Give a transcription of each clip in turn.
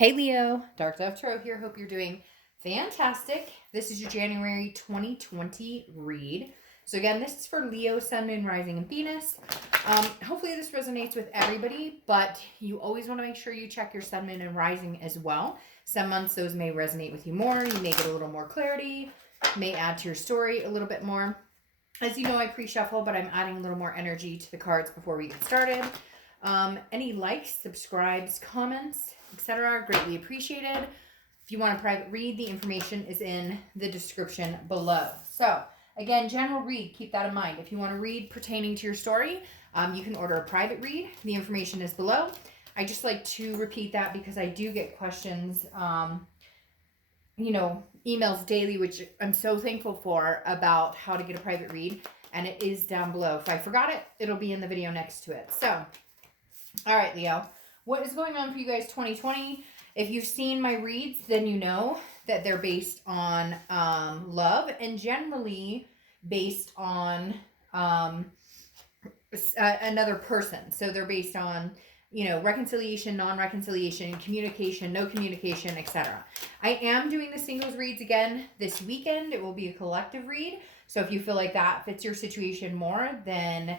Hey Leo, Dark Dove Tarot here. Hope you're doing fantastic. This is your January 2020 read. So again, this is for Leo, Sun, Moon, Rising, and Venus. Hopefully this resonates with everybody, but you always want to make sure you check your Sun, Moon, and Rising as well. Some months those may resonate with you more. You may get a little more clarity, may add to your story a little bit more. As you know, I pre-shuffle, but I'm adding a little more energy to the cards before we get started. Any likes, subscribes, comments, etc. are greatly appreciated. If you want a private read, the information is in the description below. So, again, general read, keep that in mind. If you want to read pertaining to your story, you can order a private read. The information is below. I just like to repeat that because I do get questions, emails daily, which I'm so thankful for, about how to get a private read. And it is down below. If I forgot it, it'll be in the video next to it. So, all right, Leo, what is going on for you guys 2020? If you've seen my reads, then you know that they're based on love and generally based on another person. So they're based on, reconciliation, non-reconciliation, communication, no communication, etc. I am doing the singles reads again this weekend. It will be a collective read. So if you feel like that fits your situation more, then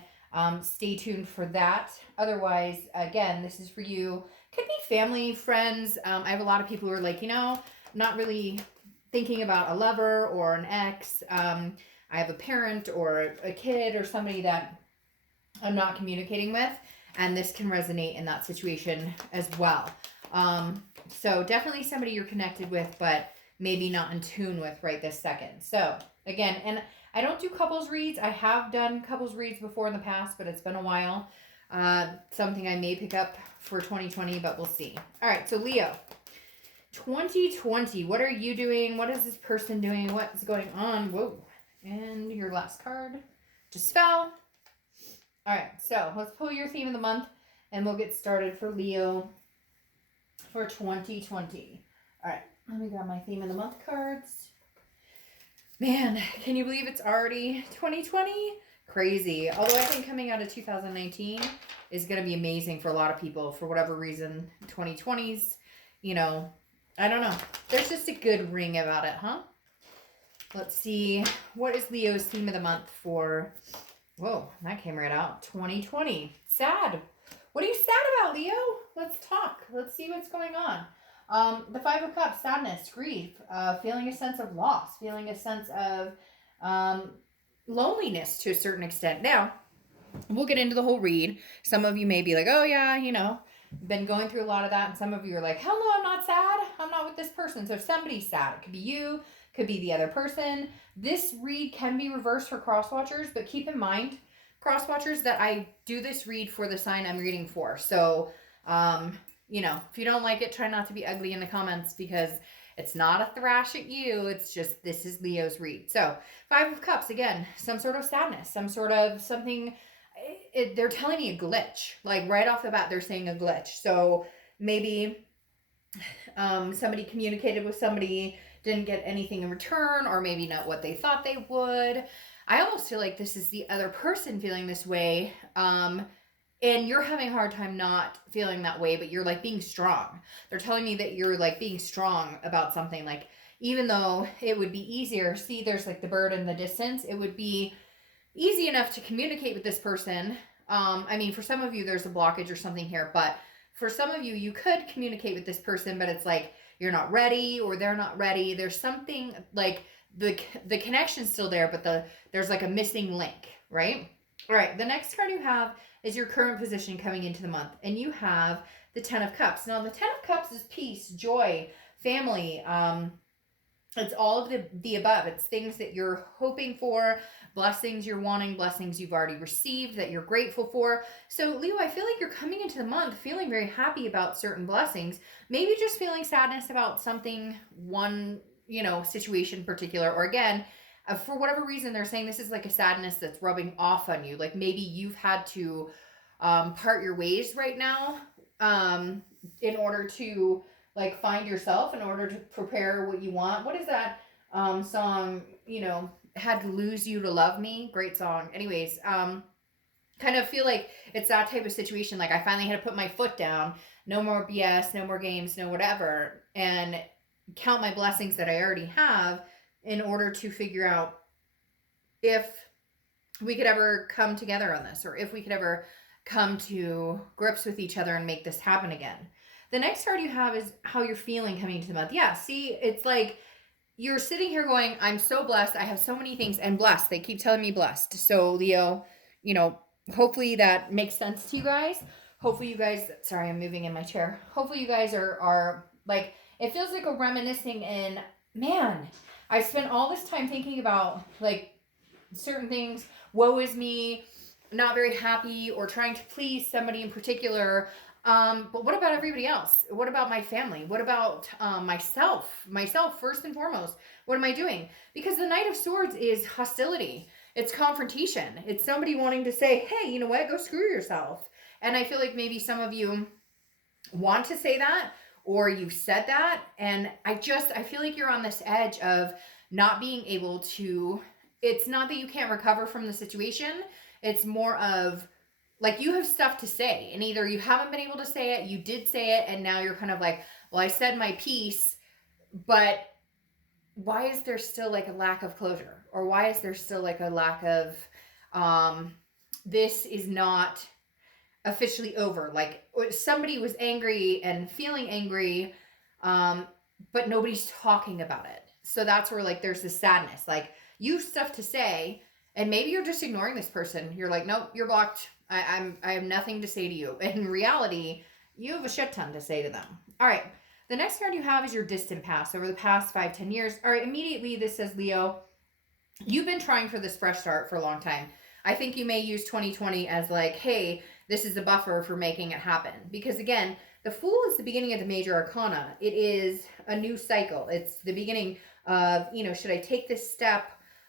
stay tuned for that. Otherwise, again, this is for you. Could be family, friends. I have a lot of people who are like, not really thinking about a lover or an ex. I have a parent or a kid or somebody that I'm not communicating with, and this can resonate in that situation as well. So definitely somebody you're connected with, but maybe not in tune with right this second. So again, and I don't do couples reads. I have done couples reads before in the past, but it's been a while. Something I may pick up for 2020, but we'll see. All right, so Leo, 2020, what are you doing? What is this person doing? What is going on? Whoa. And your last card just fell. All right, so let's pull your theme of the month, and we'll get started for Leo for 2020. All right, let me grab my theme of the month cards. Man, can you believe it's already 2020? Crazy. Although I think coming out of 2019 is going to be amazing for a lot of people. For whatever reason, 2020's, I don't know. There's just a good ring about it, huh? Let's see. What is Leo's theme of the month for... Whoa, that came right out. 2020. Sad. What are you sad about, Leo? Let's talk. Let's see what's going on. The Five of Cups, sadness, grief, feeling a sense of loss, feeling a sense of loneliness to a certain extent. Now, we'll get into the whole read. Some of you may be like, oh yeah, been going through a lot of that. And some of you are like, hell no, I'm not sad. I'm not with this person. So if somebody's sad, it could be you, could be the other person. This read can be reversed for cross-watchers, but keep in mind, cross-watchers, that I do this read for the sign I'm reading for. So, if you don't like it, try not to be ugly in the comments, because it's not a thrash at you. It's just, this is Leo's read. So, Five of Cups, again, some sort of sadness, some sort of something. They're telling me a glitch. Like right off the bat, they're saying a glitch. So maybe somebody communicated with somebody, didn't get anything in return, or maybe not what they thought they would. I almost feel like this is the other person feeling this way. And you're having a hard time not feeling that way, but you're like being strong. They're telling me that you're like being strong about something. Like, even though it would be easier, see, there's like the bird in the distance. It would be easy enough to communicate with this person. For some of you, there's a blockage or something here, but for some of you, you could communicate with this person, but it's like you're not ready, or they're not ready. There's something like the connection's still there, but there's like a missing link, right? All right, the next card you have is your current position coming into the month, and you have the Ten of Cups. Now, the Ten of Cups is peace, joy, family. It's all of the above. It's things that you're hoping for, blessings you're wanting, blessings you've already received that you're grateful for. So, Leo, I feel like you're coming into the month feeling very happy about certain blessings. Maybe just feeling sadness about something, one, situation in particular. Or again, for whatever reason, they're saying this is like a sadness that's rubbing off on you. Like maybe you've had to part your ways right now in order to like find yourself, in order to prepare what you want. What is that song, had to lose you to love me? Great song. Anyways, kind of feel like it's that type of situation. Like I finally had to put my foot down. No more BS, no more games, no whatever. And count my blessings that I already have in order to figure out if we could ever come together on this, or if we could ever come to grips with each other and make this happen again. The next card you have is how you're feeling coming into the month. Yeah, see, it's like you're sitting here going, I'm so blessed. I have so many things, and blessed. They keep telling me blessed. So, Leo, you know, hopefully that makes sense to you guys. Hopefully you guys, sorry, I'm moving in my chair. Hopefully you guys are like, it feels like a reminiscing, and man, I spent all this time thinking about like certain things. Woe is me, not very happy, or trying to please somebody in particular. But what about everybody else? What about my family? What about myself? Myself, first and foremost. What am I doing? Because the Knight of Swords is hostility. It's confrontation. It's somebody wanting to say, hey, you know what? Go screw yourself. And I feel like maybe some of you want to say that, or you've said that. And I feel like you're on this edge of not being able to, it's not that you can't recover from the situation. It's more of like you have stuff to say, and either you haven't been able to say it, you did say it, and now you're kind of like, well, I said my piece, but why is there still like a lack of closure? Or why is there still like a lack of, this is not officially over? Like somebody was angry and feeling angry, but nobody's talking about it. So that's where like there's this sadness. Like you have stuff to say, and maybe you're just ignoring this person. You're like, nope, you're blocked. I have nothing to say to you. In reality, you have a shit ton to say to them. All right. The next card you have is your distant past, over the past 5-10 years. All right. Immediately, this says, Leo, you've been trying for this fresh start for a long time. I think you may use 2020 as like, hey, this is a buffer for making it happen. Because again, the Fool is the beginning of the major arcana. It is a new cycle. It's the beginning of, you know, should I take this step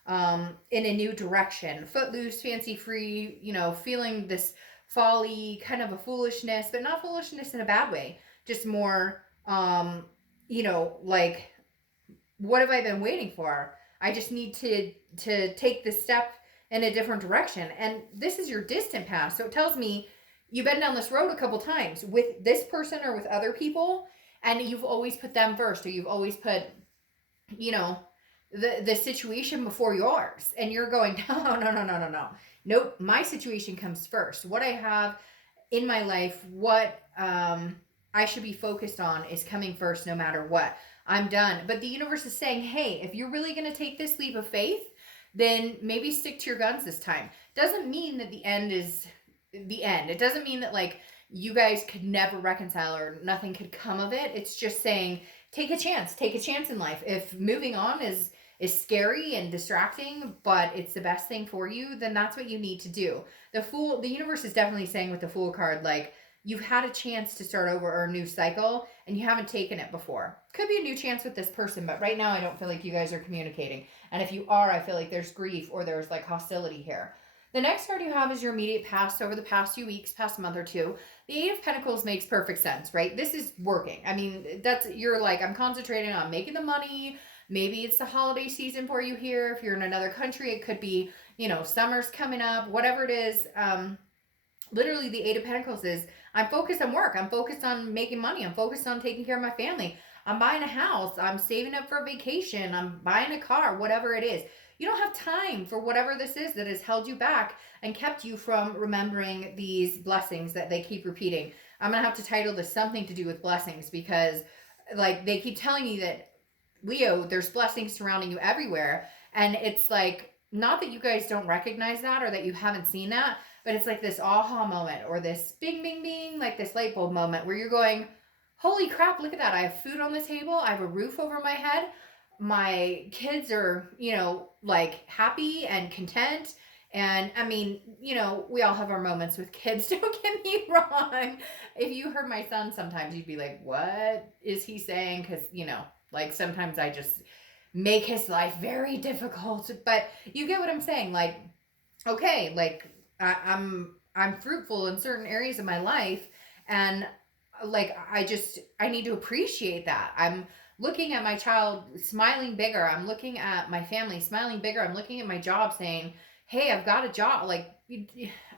in a new direction? Footloose, fancy free, you know, feeling this folly, kind of a foolishness, but not foolishness in a bad way. Just more, you know, like, what have I been waiting for? I just need to take this step in a different direction. And this is your distant past. So it tells me you've been down this road a couple times with this person or with other people, and you've always put them first, or you've always put, you know, the situation before yours. And you're going, no. Nope, my situation comes first. What I have in my life, what I should be focused on is coming first no matter what. I'm done. But the universe is saying, hey, if you're really going to take this leap of faith, then maybe stick to your guns this time. Doesn't mean that the end is the end. It doesn't mean that like you guys could never reconcile or nothing could come of it. It's just saying, take a chance in life. If moving on is scary and distracting, but it's the best thing for you, then that's what you need to do. The Fool, the universe is definitely saying with the Fool card, like, you've had a chance to start over or a new cycle, and you haven't taken it before. Could be a new chance with this person, but right now I don't feel like you guys are communicating. And if you are, I feel like there's grief or there's like hostility here. The next card you have is your immediate past over the past few weeks, past month or two. The Eight of Pentacles makes perfect sense, right? This is working. I mean, you're like, I'm concentrating on making the money. Maybe it's the holiday season for you here. If you're in another country, it could be, you know, summer's coming up, whatever it is. Literally the Eight of Pentacles is, I'm focused on work. I'm focused on making money. I'm focused on taking care of my family. I'm buying a house. I'm saving up for a vacation. I'm buying a car, whatever it is. You don't have time for whatever this is that has held you back and kept you from remembering these blessings that they keep repeating. I'm going to have to title this something to do with blessings, because like they keep telling you that, Leo, there's blessings surrounding you everywhere. And it's like, not that you guys don't recognize that or that you haven't seen that, but it's like this aha moment or this bing, bing, bing, like this light bulb moment where you're going, holy crap, look at that. I have food on the table. I have a roof over my head. My kids are, you know, like happy and content. And I mean, you know, we all have our moments with kids. Don't get me wrong. If you heard my son, sometimes you'd be like, what is he saying? Because, you know, like sometimes I just make his life very difficult. But you get what I'm saying. Like, okay, like I'm fruitful in certain areas of my life. And like, I need to appreciate that. I'm looking at my child smiling bigger. I'm looking at my family smiling bigger. I'm looking at my job saying, hey, I've got a job. Like,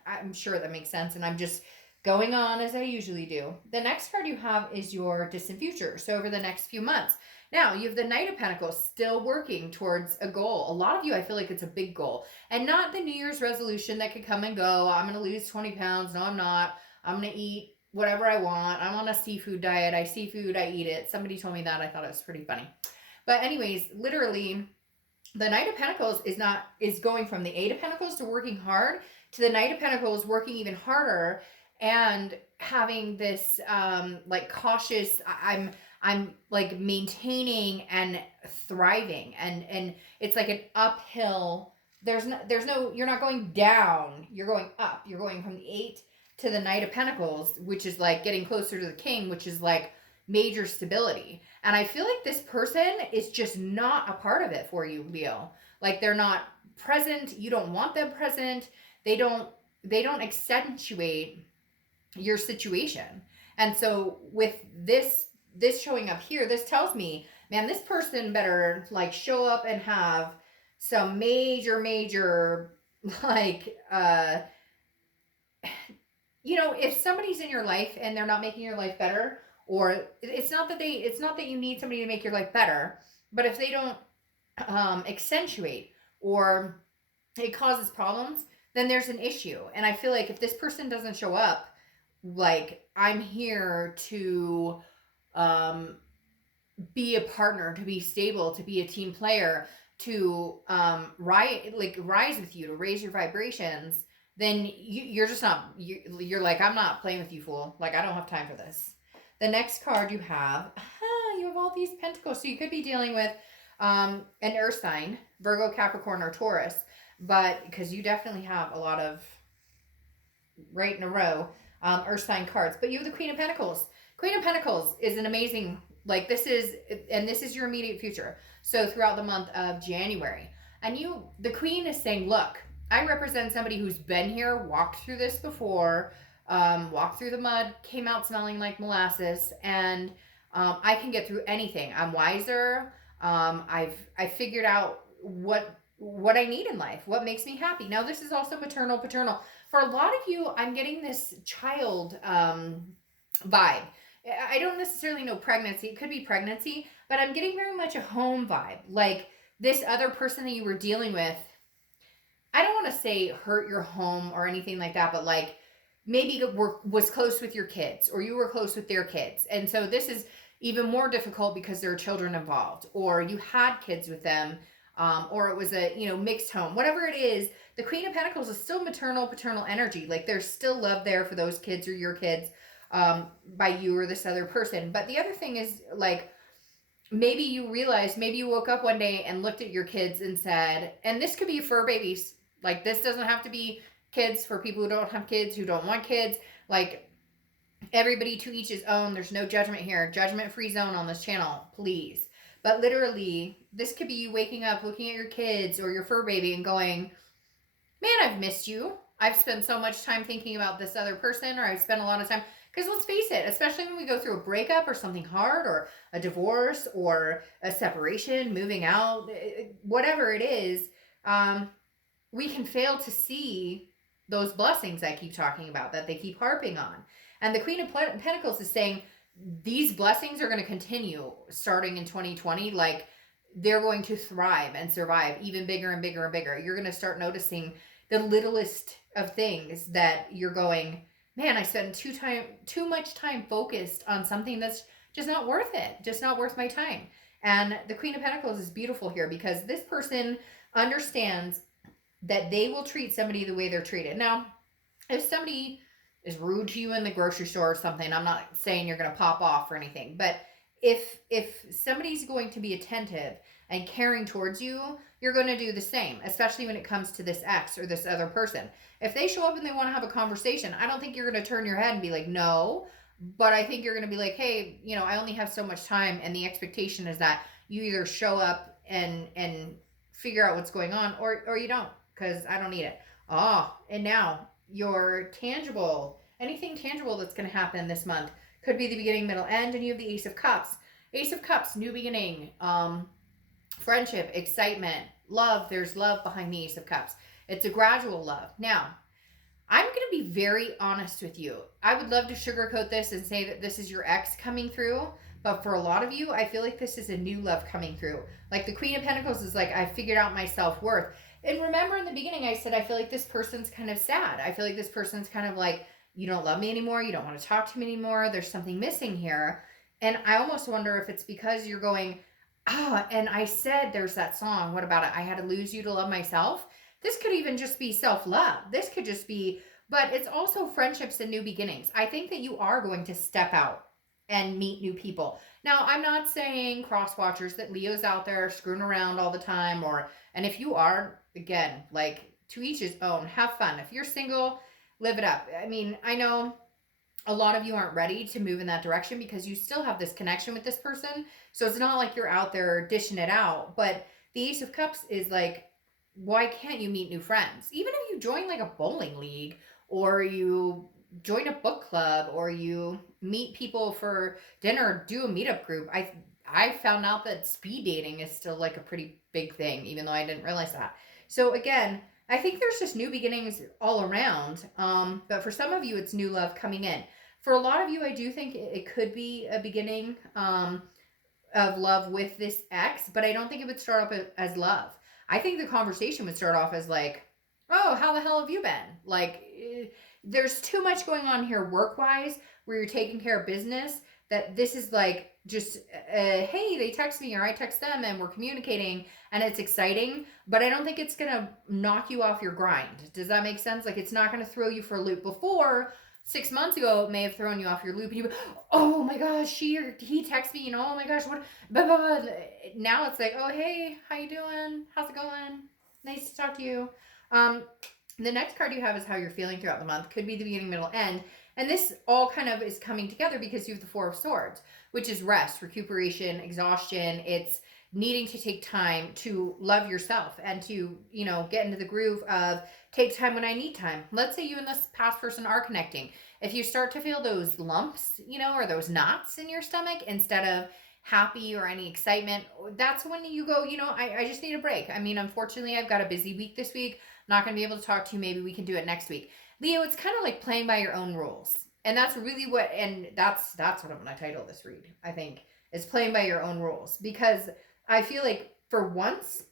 I'm sure that makes sense. And I'm just going on as I usually do. The next card you have is your distant future. So over the next few months. Now, you have the Knight of Pentacles still working towards a goal. A lot of you, I feel like it's a big goal. And not the New Year's resolution that could come and go. I'm going to lose 20 pounds. No, I'm not. I'm going to eat whatever I want. I'm on a seafood diet. I see food, I eat it. Somebody told me that. I thought it was pretty funny. But anyways, literally, the Knight of Pentacles is going from the Eight of Pentacles to working hard to the Knight of Pentacles working even harder and having this like cautious, I'm like maintaining and thriving, and it's like an uphill. There's no you're not going down, you're going up. You're going from the 8 to the Knight of Pentacles, which is like getting closer to the King, which is like major stability. And I feel like this person is just not a part of it for you, Leo. Like they're not present. You don't want them present. They don't accentuate your situation. And so with this showing up here, this tells me, man, this person better like show up and have some major like you know, if somebody's in your life and they're not making your life better, or it's not that you need somebody to make your life better, but if they don't accentuate or it causes problems, then there's an issue. And I feel like if this person doesn't show up, like I'm here to be a partner, to be stable, to be a team player, to rise with you, to raise your vibrations, then you're just not, you're like, I'm not playing with you, fool. Like, I don't have time for this. The next card you have all these pentacles. So you could be dealing with an earth sign, Virgo, Capricorn, or Taurus, but because you definitely have a lot of right in a row earth sign cards. But you have the Queen of Pentacles. Queen of Pentacles is an amazing, like this is your immediate future. So throughout the month of January. And the Queen is saying, look, I represent somebody who's been here, walked through this before, walked through the mud, came out smelling like molasses, and I can get through anything. I'm wiser. I've figured out what I need in life, what makes me happy. Now, this is also maternal, paternal. For a lot of you, I'm getting this child vibe. I don't necessarily know pregnancy. It could be pregnancy, but I'm getting very much a home vibe. Like this other person that you were dealing with, I don't want to say hurt your home or anything like that, but like maybe was close with your kids or you were close with their kids. And so this is even more difficult because there are children involved, or you had kids with them, or it was a, mixed home. Whatever it is, the Queen of Pentacles is still maternal, paternal energy. Like there's still love there for those kids or your kids by you or this other person. But the other thing is like, maybe you realized, maybe you woke up one day and looked at your kids and said, and this could be for babies. Like this doesn't have to be kids for people who don't have kids, who don't want kids. Like everybody to each his own. There's no judgment here. Judgment-free zone on this channel, please. But literally, this could be you waking up, looking at your kids or your fur baby and going, man, I've missed you. I've spent so much time thinking about this other person, or I've spent a lot of time. Because let's face it, especially when we go through a breakup or something hard or a divorce or a separation, moving out, whatever it is, we can fail to see those blessings I keep talking about that they keep harping on. And the Queen of Pentacles is saying these blessings are going to continue starting in 2020. Like they're going to thrive and survive even bigger and bigger and bigger. You're going to start noticing the littlest of things that you're going, man, I spend too much time focused on something that's just not worth it. Just not worth my time. And the Queen of Pentacles is beautiful here because this person understands that they will treat somebody the way they're treated. Now, if somebody is rude to you in the grocery store or something, I'm not saying you're going to pop off or anything, but if somebody's going to be attentive and caring towards you, you're going to do the same, especially when it comes to this ex or this other person. If they show up and they want to have a conversation, I don't think you're going to turn your head and be like, no, but I think you're going to be like, hey, I only have so much time, and the expectation is that you either show up and figure out what's going on, or you don't, because I don't need it. And now your tangible, anything tangible that's going to happen this month could be the beginning, middle, end, and you have the Ace of Cups. Ace of Cups, new beginning, friendship, excitement, love. There's love behind the Ace of Cups. It's a gradual love. Now, I'm going to be very honest with you. I would love to sugarcoat this and say that this is your ex coming through. But for a lot of you, I feel like this is a new love coming through. Like the Queen of Pentacles is like, I figured out my self-worth. And remember in the beginning, I said, I feel like this person's kind of sad. I feel like this person's kind of like, you don't love me anymore. You don't want to talk to me anymore. There's something missing here. And I almost wonder if it's because you're going, and I said there's that song. What about it? I had to lose you to love myself. This could even just be self-love. This could just be, but it's also friendships and new beginnings. I think that you are going to step out and meet new people. Now, I'm not saying cross watchers that Leo's out there screwing around all the time, and if you are, again, like to each his own, have fun. If you're single, live it up. I mean, I know a lot of you aren't ready to move in that direction because you still have this connection with this person. So it's not like you're out there dishing it out, but the Ace of Cups is like, why can't you meet new friends? Even if you join like a bowling league or you join a book club or you meet people for dinner, do a meetup group. I found out that speed dating is still like a pretty big thing, even though I didn't realize that. So again, I think there's just new beginnings all around. But for some of you, it's new love coming in. For a lot of you, I do think it could be a beginning of love with this ex, but I don't think it would start off as love. I think the conversation would start off as like, oh, how the hell have you been? Like, there's too much going on here work-wise where you're taking care of business that this is like just, hey, they text me or I text them and we're communicating and it's exciting, but I don't think it's going to knock you off your grind. Does that make sense? Like, it's not going to throw you for a loop. Before, 6 months ago, it may have thrown you off your loop and you, oh my gosh, he texted me, oh my gosh, what, blah, blah, blah. Now it's like, oh, hey, how you doing? How's it going? Nice to talk to you. The next card you have is how you're feeling throughout the month. Could be the beginning, middle, end. And this all kind of is coming together because you have the Four of Swords, which is rest, recuperation, exhaustion. It's needing to take time to love yourself and to, get into the groove of take time when I need time. Let's say you and this past person are connecting. If you start to feel those lumps, or those knots in your stomach instead of happy or any excitement, that's when you go, I just need a break. I mean, unfortunately, I've got a busy week this week. Not going to be able to talk to you. Maybe we can do it next week. Leo, it's kind of like playing by your own rules. And that's really that's what I'm going to title this read, I think, is playing by your own rules. Because I feel like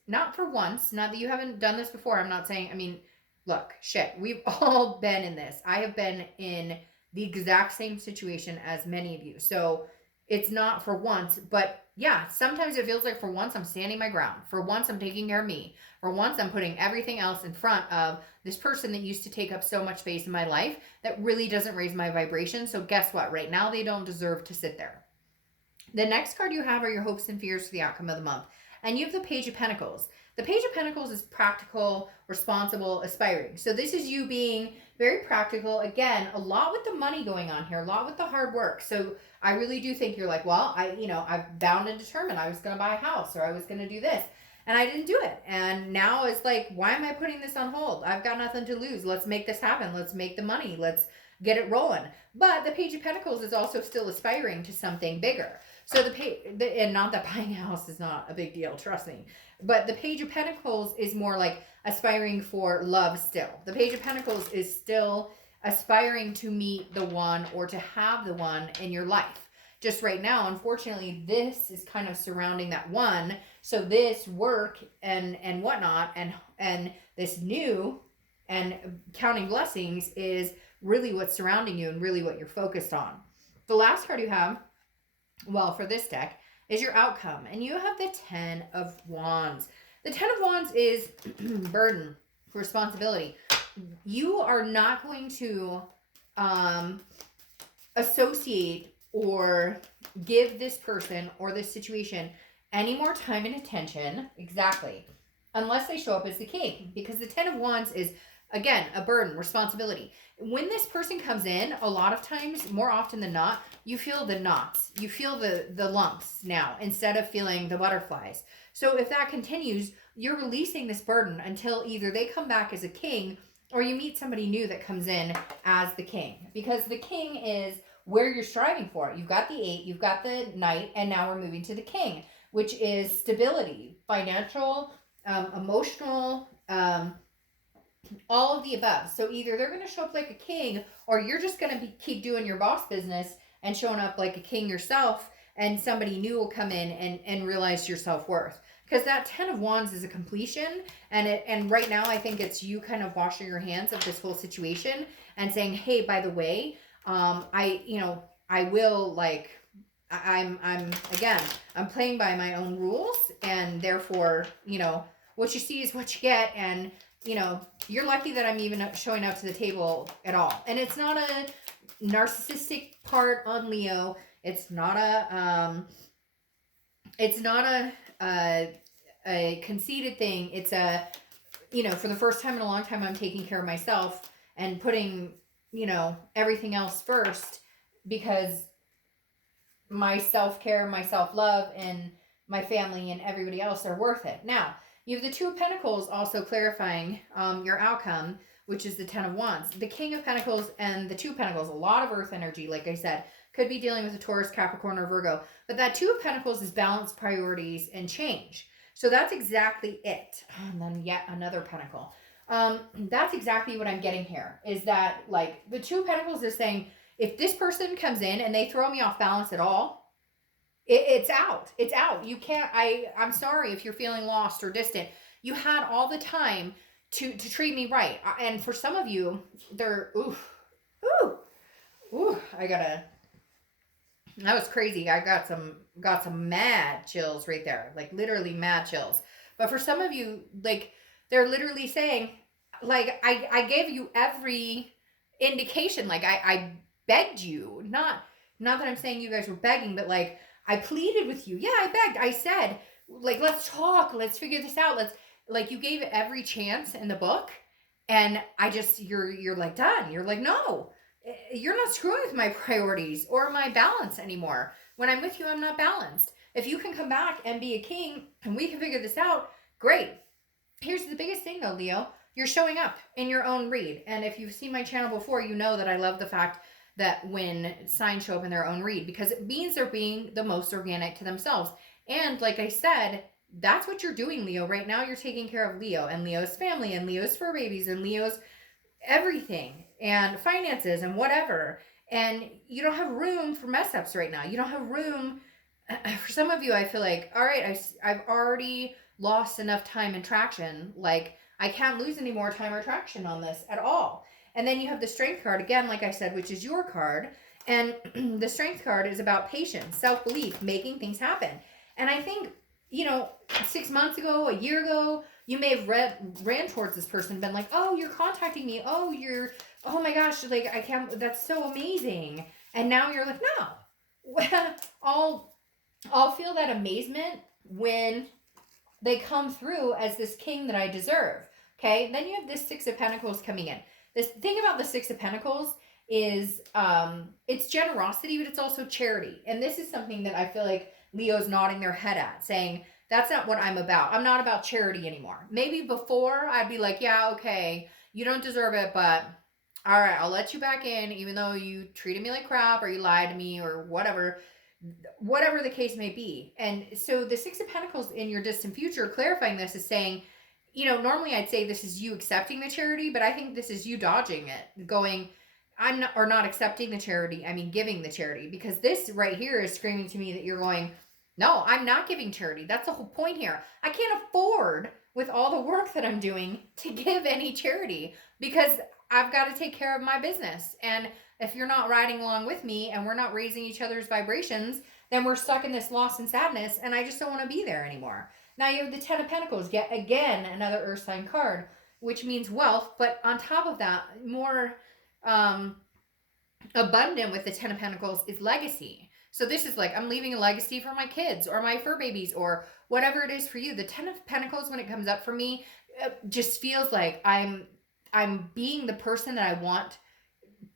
not that you haven't done this before. I'm not saying, look, we've all been in this. I have been in the exact same situation as many of you. So it's not for once, but yeah, sometimes it feels like for once I'm standing my ground. For once I'm taking care of me. For once I'm putting everything else in front of this person that used to take up so much space in my life that really doesn't raise my vibration. So guess what? Right now they don't deserve to sit there. The next card you have are your hopes and fears for the outcome of the month. And you have the Page of Pentacles. The Page of Pentacles is practical, responsible, aspiring. So this is you being very practical. Again, a lot with the money going on here, a lot with the hard work. So I really do think you're like, well, I've bound and determined I was going to buy a house or I was going to do this. And I didn't do it. And now it's like, why am I putting this on hold? I've got nothing to lose. Let's make this happen. Let's make the money. Let's get it rolling. But the Page of Pentacles is also still aspiring to something bigger. So and not that buying a house is not a big deal, trust me. But the Page of Pentacles is more like aspiring for love still. The Page of Pentacles is still aspiring to meet the one or to have the one in your life. Just right now, unfortunately, this is kind of surrounding that one. So this work and whatnot and this new and counting blessings is really what's surrounding you and really what you're focused on. The last card you have, well, for this deck, is your outcome. And you have the 10 of Wands. The 10 of Wands is burden, responsibility. You are not going to associate or give this person or this situation any more time and attention, exactly, unless they show up as the king. Because the 10 of Wands is, again, a burden, responsibility. When this person comes in, a lot of times, more often than not, you feel the knots. You feel the lumps now instead of feeling the butterflies. So if that continues, you're releasing this burden until either they come back as a king or you meet somebody new that comes in as the king. Because the king is where you're striving for. You've got the 8, you've got the Knight, and now we're moving to the king, which is stability, financial, emotional, all of the above. So either they're going to show up like a king, or you're just going to keep doing your boss business and showing up like a king yourself, and somebody new will come in and realize your self-worth. Because that 10 of wands is a completion, and right now I think it's you kind of washing your hands of this whole situation and saying, hey, by the way, I will, like, I'm again, I'm playing by my own rules, and therefore, what you see is what you get. And you're lucky that I'm even showing up to the table at all. And it's not a narcissistic part on Leo. It's not a conceited thing. It's for the first time in a long time, I'm taking care of myself and putting, everything else first, because my self-care, my self-love, and my family and everybody else are worth it. Now, you have the Two of Pentacles also clarifying your outcome, which is the 10 of Wands. The King of Pentacles and the Two of Pentacles, a lot of earth energy, like I said, could be dealing with a Taurus, Capricorn, or Virgo. But that Two of Pentacles is balance, priorities, and change. So that's exactly it. And then yet another Pentacle. That's exactly what I'm getting here, is that, like, the Two of Pentacles is saying, if this person comes in and they throw me off balance at all, it's out. It's out. You can't, I'm sorry if you're feeling lost or distant. You had all the time to treat me right. And for some of you, they're, that was crazy. I got some mad chills right there. Like, literally mad chills. But for some of you, like, they're literally saying, like, I gave you every indication. Like, I begged you. Not that I'm saying you guys were begging, but, like, I pleaded with you. Yeah, I begged. I said, like, let's talk. Let's figure this out. You gave it every chance in the book. And you're like, done. You're like, no, you're not screwing with my priorities or my balance anymore. When I'm with you, I'm not balanced. If you can come back and be a king and we can figure this out, great. Here's the biggest thing though, Leo. You're showing up in your own read. And if you've seen my channel before, you know that I love the fact that when signs show up in their own read, because it means they're being the most organic to themselves. And like I said, that's what you're doing, Leo. Right now, you're taking care of Leo and Leo's family and Leo's fur babies and Leo's everything and finances and whatever. And you don't have room for mess ups right now. You don't have room. For some of you, I feel like, all right, I've already lost enough time and traction. Like, I can't lose any more time or traction on this at all. And then you have the Strength card, again, like I said, which is your card. And the Strength card is about patience, self-belief, making things happen. And I think, 6 months ago, a year ago, you may have ran towards this person, been like, oh, you're contacting me. Oh, my gosh, like, I can't, that's so amazing. And now you're like, no. I'll feel that amazement when they come through as this king that I deserve. Okay. Then you have this Six of Pentacles coming in. This thing about the Six of Pentacles is it's generosity, but it's also charity. And this is something that I feel like Leo's nodding their head at, saying, that's not what I'm about. I'm not about charity anymore. Maybe before I'd be like, yeah, okay, you don't deserve it, but all right, I'll let you back in, even though you treated me like crap or you lied to me or whatever the case may be. And so the Six of Pentacles in your distant future, clarifying this, is saying, normally I'd say this is you accepting the charity, but I think this is you dodging it, going, not accepting the charity, I mean giving the charity, because this right here is screaming to me that you're going, no, I'm not giving charity. That's the whole point here. I can't afford, with all the work that I'm doing, to give any charity, because I've got to take care of my business. And if you're not riding along with me and we're not raising each other's vibrations, then we're stuck in this loss and sadness, and I just don't want to be there anymore. Now you have the Ten of Pentacles, yet again another earth sign card, which means wealth, but on top of that, more abundant with the Ten of Pentacles is legacy. So this is like, I'm leaving a legacy for my kids or my fur babies or whatever it is for you. The Ten of Pentacles, when it comes up for me, just feels like I'm being the person that I want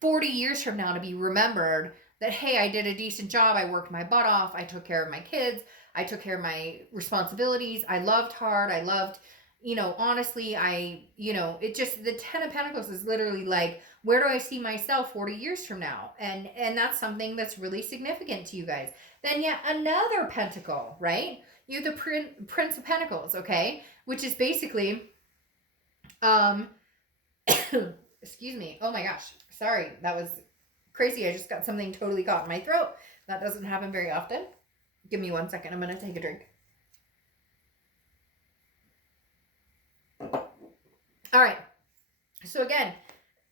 40 years from now to be remembered, that, hey, I did a decent job. I worked my butt off. I took care of my kids. I took care of my responsibilities. I loved hard. I loved, honestly, it just, the Ten of Pentacles is literally like, where do I see myself 40 years from now? And that's something that's really significant to you guys. Then yet another pentacle, right? You have the Prince of Pentacles, okay? Which is basically, Excuse me. Oh my gosh. Sorry. That was crazy. I just got something totally caught in my throat. That doesn't happen very often. Give me 1 second. I'm going to take a drink. All right. So again,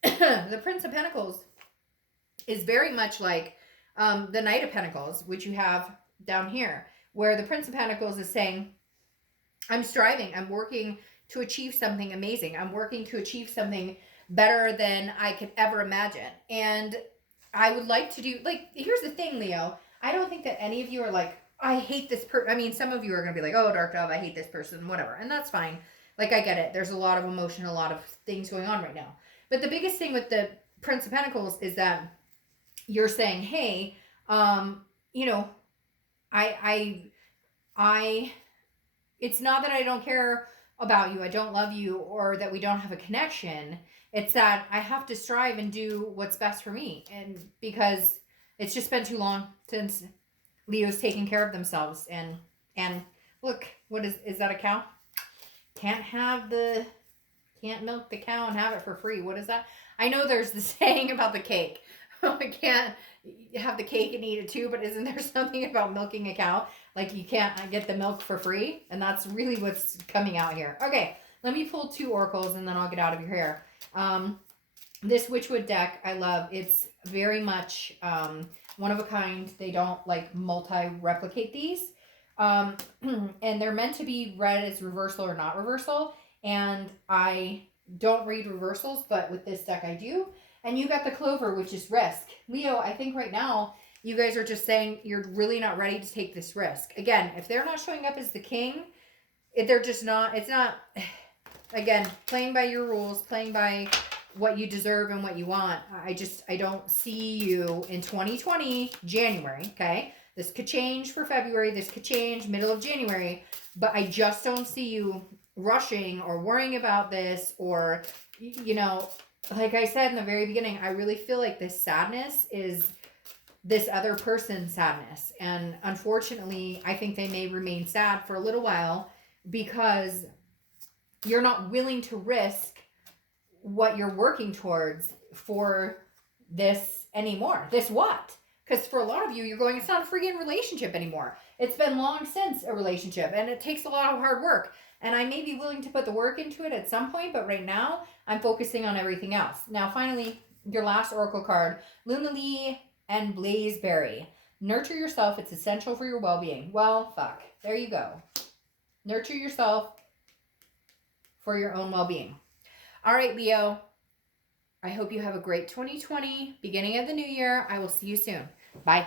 the Prince of Pentacles is very much like the Knight of Pentacles, which you have down here, where the Prince of Pentacles is saying, I'm striving. I'm working to achieve something amazing. I'm working to achieve something better than I could ever imagine. And I would like to do, like, here's the thing, Leo. I don't think that any of you are like, I hate this person. I mean, some of you are going to be like, oh, Dark Dove, I hate this person, whatever. And that's fine. Like, I get it. There's a lot of emotion, a lot of things going on right now. But the biggest thing with the Prince of Pentacles is that you're saying, hey, you know, I, it's not that I don't care about you, I don't love you, or that we don't have a connection. It's that I have to strive and do what's best for me. And because it's just been too long since Leo's taken care of themselves. And look, what is that a cow? Can't milk the cow and have it for free. What is that? I know there's the saying about the cake. I can't have the cake and eat it too, but isn't there something about milking a cow? Like you can't get the milk for free? And that's really what's coming out here. Okay, let me pull 2 oracles and then I'll get out of your hair. This Witchwood deck, I love. It's very much one of a kind. They don't like multi-replicate these. And they're meant to be read as reversal or not reversal. And I don't read reversals, but with this deck I do. And you got the Clover, which is risk. Leo, I think right now you guys are just saying you're really not ready to take this risk. Again, if they're not showing up as the king, if they're just not, it's not, again, playing by your rules, playing by what you deserve and what you want. I don't see you in 2020, January, okay? This could change for February. This could change middle of January. But I just don't see you rushing or worrying about this or, you know, like I said in the very beginning, I really feel like this sadness is this other person's sadness. And unfortunately, I think they may remain sad for a little while because you're not willing to risk what you're working towards for this anymore. This what? Because for a lot of you, you're going, it's not a freaking relationship anymore. It's been long since a relationship and it takes a lot of hard work. And I may be willing to put the work into it at some point, but right now I'm focusing on everything else. Now, finally, your last oracle card, Luna Lee and Blazeberry. Nurture yourself. It's essential for your well-being. Well, fuck. There you go. Nurture yourself for your own well-being. All right, Leo. I hope you have a great 2020, beginning of the new year. I will see you soon. Bye.